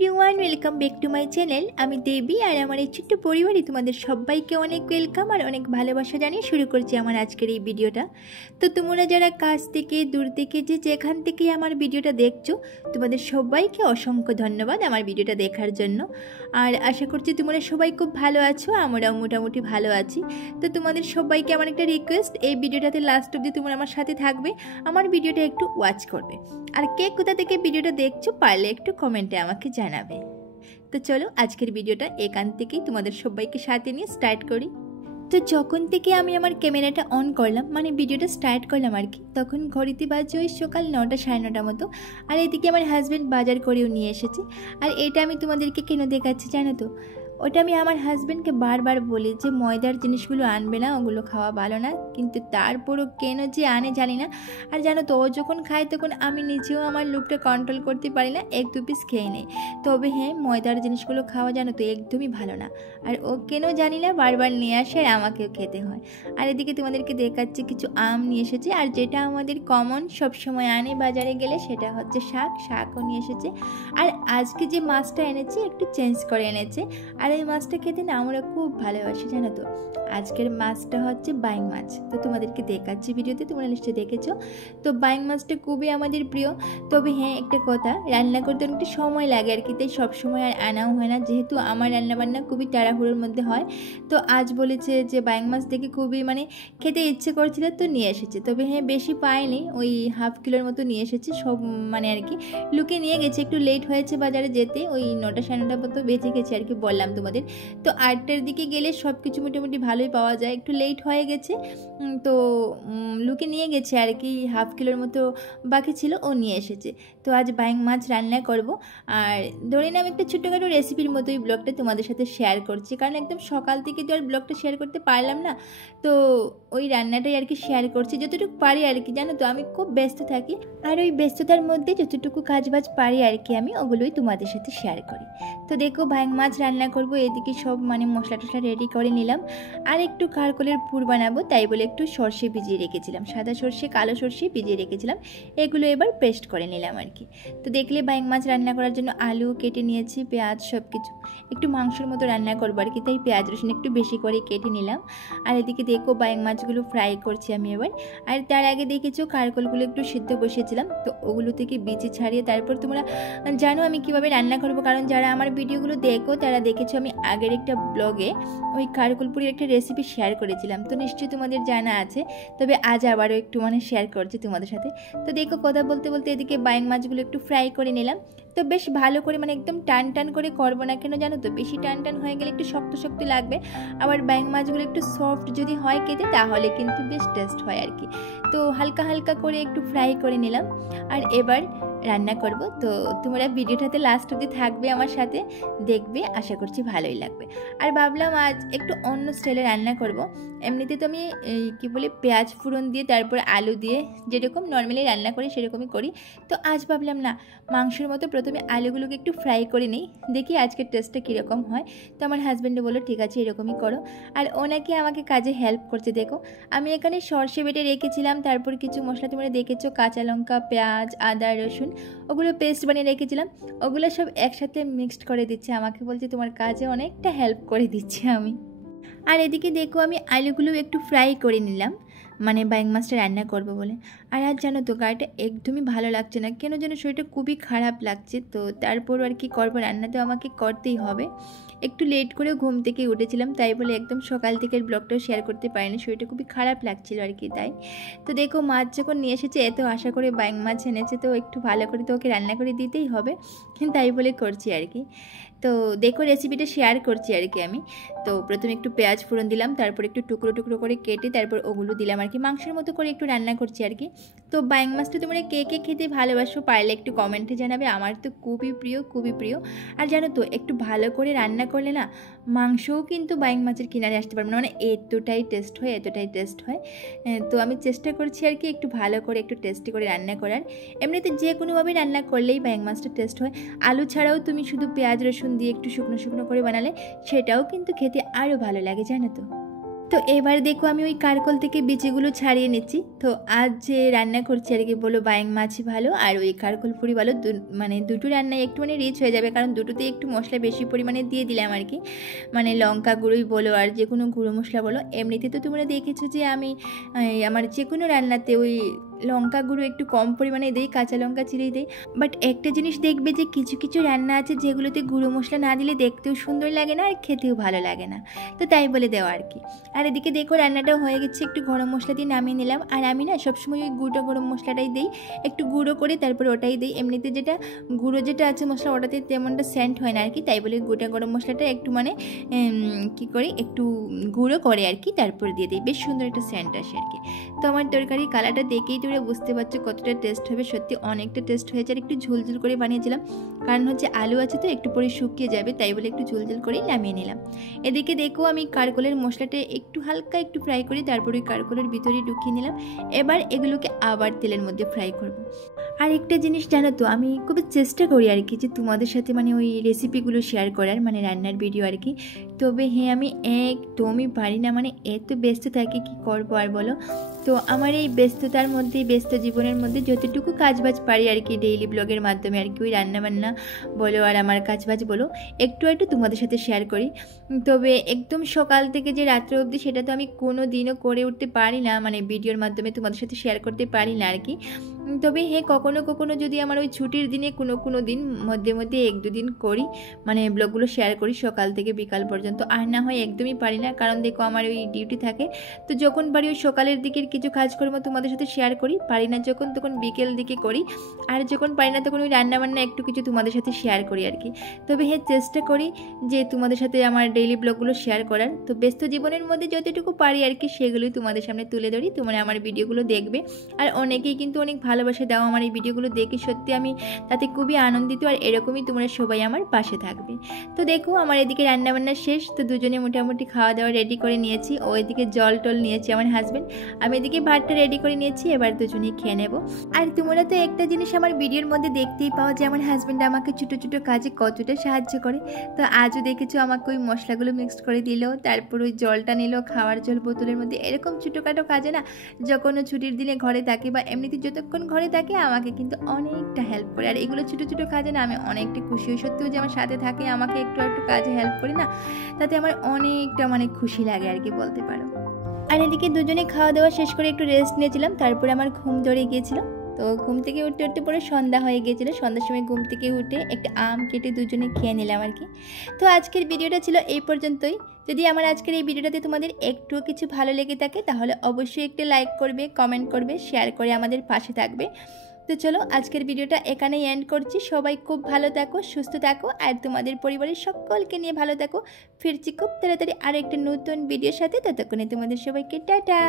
Everyone, welcome back to my channel. আমি দেবী আর আমার এই ছোট্ট পরিবারে তোমাদের সবাইকে অনেক ওয়েলকাম আর অনেক ভালোবাসা জানিয়ে শুরু করছি আমার আজকের এই ভিডিওটা। তো তোমরা যারা কাছ থেকে দূর থেকে যেখান থেকে আমার ভিডিওটা দেখছো, তোমাদের সবাইকে অসংখ্য ধন্যবাদ আমার ভিডিওটা দেখার জন্য। আর আশা করছি তোমরা সবাই খুব ভালো আছো, আমরাও মোটামুটি ভালো আছি। তো তোমাদের সবাইকে আমার একটা রিকোয়েস্ট, এই ভিডিওটাতে লাস্ট অবধি তোমরা আমার সাথে থাকবে, আমার ভিডিওটা একটু ওয়াচ করবে। আর কে কোথা থেকে ভিডিওটা দেখছো পারলে একটু কমেন্টে আমাকে জানাবে। তো চলো আজকের ভিডিওটা এখান থেকেই তোমাদের সবাইকে সাথে নিয়ে স্টার্ট করি। তো যখন থেকে আমি আমার ক্যামেরাটা অন করলাম, মানে ভিডিওটা স্টার্ট করলাম আর কি, তখন ঘড়িতে বাজে ওই সকাল 9টা সাড়ে 9টার মতো। আর এদিকে আমার হাজব্যান্ড বাজার করেও নিয়ে এসেছে। আর এটা আমি তোমাদেরকে কেন দেখাচ্ছি জানো তো, ওটা আমি আমার হাজব্যান্ডকে বারবার বলি যে ময়দার জিনিসগুলো আনবে না, ওগুলো খাওয়া ভালো না, কিন্তু তারপরও কেন যে আনে জানি না। আর জানো তো, ও যখন খায় তখন আমি নিজেও আমার লোভটা কন্ট্রোল করতে পারি না, 1-2 পিস খেয়ে নেই। তবে হ্যাঁ, ময়দার জিনিসগুলো খাওয়া জানো তো একদমই ভালো না। আর ও কেন জানি না বারবার নিয়ে আসে আর আমাকেও খেতে হয়। আর এদিকে তোমাদেরকে দেখাচ্ছি কিছু আম নিয়ে এসেছে। আর যেটা আমাদের কমন সবসময় আনে বাজারে গেলে সেটা হচ্ছে শাকও নিয়ে এসেছে। আর আজকে যে মাছটা এনেছে একটু চেঞ্জ করে এনেছে। আর এই মাছটা খেতে না আমরা খুব ভালোবাসি জানো তো। আজকের মাছটা হচ্ছে বাইং মাছ। তো তোমাদেরকে দেখাচ্ছি ভিডিওতে, তোমরা নিশ্চয়ই দেখেছো। তো বাইং মাছটা খুবই আমাদের প্রিয়। তবে হ্যাঁ, একটা কথা, রান্না করতে অনেকটা সময় লাগে আর কি, তাই সবসময় আর আনাও হয় না, যেহেতু আমার রান্নাবান্না খুবই তাড়াহুড়োর মধ্যে হয়। তো আজ বলেছে যে বাইং মাছ দেখে খুবই খেতে ইচ্ছে করছিল, তো নিয়ে এসেছে। তবে হ্যাঁ, বেশি পায়নি, ওই হাফ কিলোর মতো নিয়ে এসেছে সব, আর কি লুকিয়ে নিয়ে গেছে। একটু লেট হয়েছে বাজারে যেতে, ওই 9টা সাড়ে 9টার মতো বেঁচে গেছে আর কি, বললাম তোমাদের। তো 8টার দিকে গেলে সব কিছু মোটামুটি ভালোই পাওয়া যায়, একটু লেট হয়ে গেছে। তো লুকিয়ে নিয়ে গেছে আর কি, হাফ কিলোর মতো বাকি ছিল, ও নিয়ে এসেছে। তো আজ বাইং মাছ রান্না করব। আর ধরে নিলাম একটা ছোট্টখাটো রেসিপির মতোই ব্লগটা তোমাদের সাথে শেয়ার করছি, কারণ একদম সকাল থেকে তো আর ব্লগটা শেয়ার করতে পারলাম না। তো ওই রান্নাটাই আর কি শেয়ার করছি যতটুকু পারি আর কি। জানো তো, আমি খুব ব্যস্ত থাকি, আর ওই ব্যস্ততার মধ্যে যতটুকু কাজবাজ পারি আর কি আমি ওগুলোই তোমাদের সাথে শেয়ার করি। তো দেখো, বাইং মাছ রান্না করব, এদিকে সব মশলা টশলা রেডি করে নিলাম। আর একটু কারকলের পুর বানাবো, তাই বলে একটু সর্ষে ভিজিয়ে রেখেছিলাম, সাদা সর্ষে কালো সর্ষে ভিজিয়ে রেখেছিলাম, এগুলো এবার পেস্ট করে নিলাম আর কি। তো দেখলে বাইং মাছ রান্না করার জন্য আলু কেটে নিয়েছি, পেঁয়াজ, সব কিছু। একটু মাংসের মতো রান্না করবো আর কি, তাই পেঁয়াজ রসুন একটু বেশি করে কেটে নিলাম। আর এদিকে দেখো বাইং মাছগুলো ফ্রাই করছি আমি এবার। আর তার আগে দেখেছো কারকলগুলো একটু সিদ্ধ বসিয়েছিলাম, তো ওগুলো থেকে বিচি ছাড়িয়ে তারপর তোমরা জানো আমি কিভাবে রান্না করবো, কারণ যারা আমার ভিডিওগুলো দেখো তারা দেখেছো আমি আগের একটা ব্লগে ওই কারকলপুরের একটা রেসিপি শেয়ার করেছিলাম, তো নিশ্চয়ই তোমাদের জানা আছে। তবে আজ আবারও একটু শেয়ার করছি তোমাদের সাথে। তো দেখো, কথা বলতে বলতে এদিকে বাইং মাছগুলো একটু ফ্রাই করে নিলাম। তো বেশ ভালো করে, একদম টান টান করে করবো না, কেন জানো তো, বেশি টান টান হয়ে গেলে একটু শক্ত শক্ত লাগবে। আবার বাইং মাছগুলো একটু সফট যদি হয় খেতে, তাহলে কিন্তু বেশ টেস্ট হয় আর কি। তো হালকা হালকা করে একটু ফ্রাই করে নিলাম। আর এবার রান্না করব। তো তোমরা ভিডিওটাতে লাস্ট অবধি থাকবে আমার সাথে, দেখবে, আশা করছি ভালোই লাগবে। আর ভাবলাম আজ একটু অন্য স্টাইলে রান্না করব। এমনিতে তো আমি পেঁয়াজ ফোড়ন দিয়ে তারপর আলু দিয়ে যেরকম নর্মালি রান্না করি সেরকমই করি। তো আজ ভাবলাম না, মাংসের মতো প্রথমে আলুগুলোকে একটু ফ্রাই করে নিই, দেখি আজকের টেস্টটা কীরকম হয়। তো আমার হাজব্যান্ডও বললো ঠিক আছে এরকমই করো। আর ওনাকে আমাকে কাজে হেল্প করছে। দেখো, আমি এখানে সর্ষে বেটে রেখেছিলাম, তারপর কিছু মশলা তোমরা দেখেছো, কাঁচা লঙ্কা, পেঁয়াজ, আদা, রসুন, ওগুলো পেস্ট বানিয়ে রেখেছিলাম, ওগুলো সব একসাথে মিক্সড করে দিচ্ছে। আমাকে বলছে তোমার কাজে অনেকটা হেল্প করে দিচ্ছি আমি। আর এদিকে দেখো, আমি আলুগুলো একটু ফ্রাই করে নিলাম, বাইং মাছটা রান্না করবো বলে। আর আজ জানো তো, গাড়িটা একদমই ভালো লাগছে না, কেন যেন শরীরটা খুবই খারাপ লাগছে। তো তারপর আর কি করবো, রান্না তো আমাকে করতেই হবে। একটু লেট করেও ঘুম থেকে উঠেছিলাম, তাই বলে একদম সকাল থেকে ব্লগটাও শেয়ার করতে পারিনি, শরীরটা খুবই খারাপ লাগছিল আর কি। তাই তো দেখো, মাছ যখন নিয়ে এসেছে, এত আশা করে বাইং মাছ এনেছে, তো একটু ভালো করে তো ওকে রান্না করে দিতেই হবে, তাই বলে করছি আর কি। তো দেখো, রেসিপিটা শেয়ার করছি আর কি আমি। তো প্রথমে একটু পেঁয়াজ ফোড়ন দিলাম, তারপর একটু টুকরো টুকরো করে কেটে তারপর ওগুলো দিলাম আর কি, মাংসের মতো করে একটু রান্না করছি আর কি। তো বাইং মাছটা তোমরা কে কে খেতে ভালোবাসো পারলে একটু কমেন্টে জানাবে, আমার তো খুবই প্রিয়, খুবই প্রিয়। আর জানো তো, একটু ভালো করে রান্না করলে না, মাংসও কিন্তু বাইং মাছের কিনারে আসতে পারবে না, এতটাই টেস্ট হয়, এতটাই টেস্ট হয়। তো আমি চেষ্টা করছি আর কি একটু ভালো করে, একটু টেস্টি করে রান্না করার। এমনিতে যে কোনোভাবেই রান্না করলেই বাইং মাছটা টেস্ট হয়। আলু ছাড়াও তুমি শুধু পেঁয়াজ রসুন দিয়ে একটু শুকনো শুকনো করে বানালে সেটাও কিন্তু খেতে আরও ভালো লাগে জানো তো। তো এবার দেখো আমি ওই কারকল থেকে বিচিগুলো ছাড়িয়ে নিচ্ছি। তো আজ যে রান্না করছি আর কি, বলো বাইং মাছই ভালো আর ওই কারকল পুরি ভালো, মানে দুটো রান্নায় একটুখানি রিচ হয়ে যাবে, কারণ দুটোতে একটু মশলা বেশি পরিমাণে দিয়ে দিলাম আর কি, মানে লঙ্কা গুঁড়োই বলো আর যে কোনো গুঁড়ো মশলা বলো। এমনিতে তো তোমরা দেখেছো যে আমি আমার যে কোনো রান্নাতে ওই লঙ্কা গুঁড়ো একটু কম পরিমাণে দিই, কাঁচা লঙ্কা চিড়েই দিই। বাট একটা জিনিস দেখবে যে কিছু কিছু রান্না আছে যেগুলোতে গুঁড়ো মশলা না দিলে দেখতেও সুন্দর লাগে না আর খেতেও ভালো লাগে না, তো তাই বলে দেওয়া আর কি। আর এদিকে দেখো রান্নাটাও হয়ে গেছে, একটু গরম মশলা দিয়ে নামিয়ে নিলাম। আর আমি না সবসময় ওই গুঁড়ো গরম মশলাটাই দিই, একটু গুঁড়ো করে তারপর ওটাই দিই। এমনিতে যেটা গুঁড়ো যেটা আছে মশলা ওটাতে তেমনটা সেন্ট হয় না আর কি, তাই বলে গোটা গরম মশলাটা একটু মানে কী করি একটু গুঁড়ো করে আর কি তারপর দিয়ে দিই, বেশ সুন্দর একটা সেন্ট আসে আর কি। তো আমার তরকারি কালারটা দেখেই তোমরা বুঝতে পারছো কতটা টেস্ট হবে, সত্যি অনেকটা টেস্ট হয়েছে। আর একটু ঝুলঝুল করে বানিয়েছিলাম, কারণ হচ্ছে আলু আছে তো একটু পরে শুকিয়ে যাবে, তাই বলে একটু ঝুলঝুল করেই নামিয়ে নিলাম। এদিকে দেখো আমি কারকলের মশলাটা একটু হালকা একটু ফ্রাই করি, তারপর ওই কারকলের ভিতরে ঢুকিয়ে নিলাম। এবার এগুলোকে আবার তেলের মধ্যে ফ্রাই করব। আর একটা জিনিস জানো তো, আমি খুবই চেষ্টা করি আর কি যে তোমাদের সাথে মানে ওই রেসিপিগুলো শেয়ার করার, মানে রান্নার ভিডিও আর কি। তবে হ্যাঁ আমি একদমই পারি না, মানে এত ব্যস্ত থাকি কি করবো আর বলো। তো আমার এই ব্যস্ততার মধ্যে, ব্যস্ত জীবনের মধ্যে যতটুকু কাজবাজ পারি আর কি ডেইলি ব্লগের মাধ্যমে আর কি, ওই রান্নাবান্না বলো আর আমার কাজবাজ বলো একটু একটু তোমাদের সাথে শেয়ার করি। তবে একদম সকাল থেকে যে রাত্রে অবধি সেটা তো আমি কোনো দিনও করে উঠতে পারি না, মানে ভিডিওর মাধ্যমে তোমাদের সাথে শেয়ার করতে পারি না আর কি। তবে হ্যাঁ কখনো কখনো যদি আমার ওই ছুটির দিনে কোনো দিন মধ্যে মধ্যে 1-2 দিন করি, মানে ব্লগগুলো শেয়ার করি সকাল থেকে বিকাল পর্যন্ত। আর না হয় একদমই পারি না, কারণ দেখো আমার ওই ডিউটি থাকে। তো যখন পারি ওই সকালের দিকের কিছু কাজকর্ম তোমাদের সাথে শেয়ার করি, পারি না যখন তখন বিকেল দিকে করি, আর যখন পারি না তখন ওই রান্নাবান্না একটু কিছু তোমাদের সাথে শেয়ার করি আর কি। তবে হ্যাঁ চেষ্টা করি যে তোমাদের সাথে আমার ডেইলি ব্লগগুলো শেয়ার করার। তো ব্যস্ত জীবনের মধ্যে যতটুকু পারি আর কি সেগুলোই তোমাদের সামনে তুলে ধরি, তোমরা আমার ভিডিওগুলো দেখবে। আর অনেকেই কিন্তু অনেক ভালোবাসা দাও আমার এই ভিডিওগুলো দেখে, সত্যি আমি তাতে খুবই আনন্দিত। আর এরকমই তোমরা সবাই আমার পাশে থাকবে। তো দেখো আমার এদিকে রান্নাবান্না শেষ, তো দুজনে মোটামুটি খাওয়া দাওয়া রেডি করে নিয়েছি। ও এদিকে জল টল নিয়েছি আমার হাজব্যান্ড, আমি এদিকে ভাতটা রেডি করে নিয়েছি, এবার দুজনেই খেয়ে নেব। আর তোমরা তো একটা জিনিস আমার ভিডিওর মধ্যে দেখতেই পাও যে আমার হাজব্যান্ড আমাকে ছোটো ছোটো কাজে কতটা সাহায্য করে। তো আজও দেখেছো আমাকে ওই মশলাগুলো মিক্সড করে দিল, তারপর ওই জলটা নিল, খাওয়ার জল বোতলের মধ্যে। এরকম ছোটোখাটো কাজে না যখনও ছুটির দিনে ঘরে থাকে বা এমনিতে যতক্ষণ ঘরে থাকে আমাকে কিন্তু অনেকটা হেল্প করে। আর এগুলো ছোটো ছোটো কাজে না আমি অনেকটা খুশি হই, সত্যিও যে আমার সাথে থাকে আমাকে একটু একটু কাজে হেল্প করে না, তাতে আমার অনেকটা মানে খুশি লাগে আর কি বলতে পারো। আর এদিকে দুজনে খাওয়া দাওয়া শেষ করে একটু রেস্ট নিয়েছিলাম, তারপরে আমার ঘুম ধরে গিয়েছিল। তো ঘুম থেকে উঠতে উঠতে পরে সন্ধ্যা হয়ে গিয়েছিলো, সন্ধ্যার সময় ঘুম থেকে উঠে একটা আম কেটে দুজনে খেয়ে নিলাম আর কি। তো আজকের ভিডিওটা ছিল এই পর্যন্তই। যদি আমার আজকের এই ভিডিওটাতে তোমাদের একটুও কিছু ভালো লেগে থাকে তাহলে অবশ্যই একটা লাইক করবে, কমেন্ট করবে, শেয়ার করে আমাদের পাশে থাকবে। তো চলো আজকের ভিডিওটা এখানেই এন্ড করছি। সবাই খুব ভালো থাকো, সুস্থ থাকো আর তোমাদের পরিবারের সকলকে নিয়ে ভালো থাকো। ফিরছি খুব তাড়াতাড়ি আরও একটা নতুন ভিডিওর সাথে, ততক্ষণে তোমাদের সবাইকে টাটা।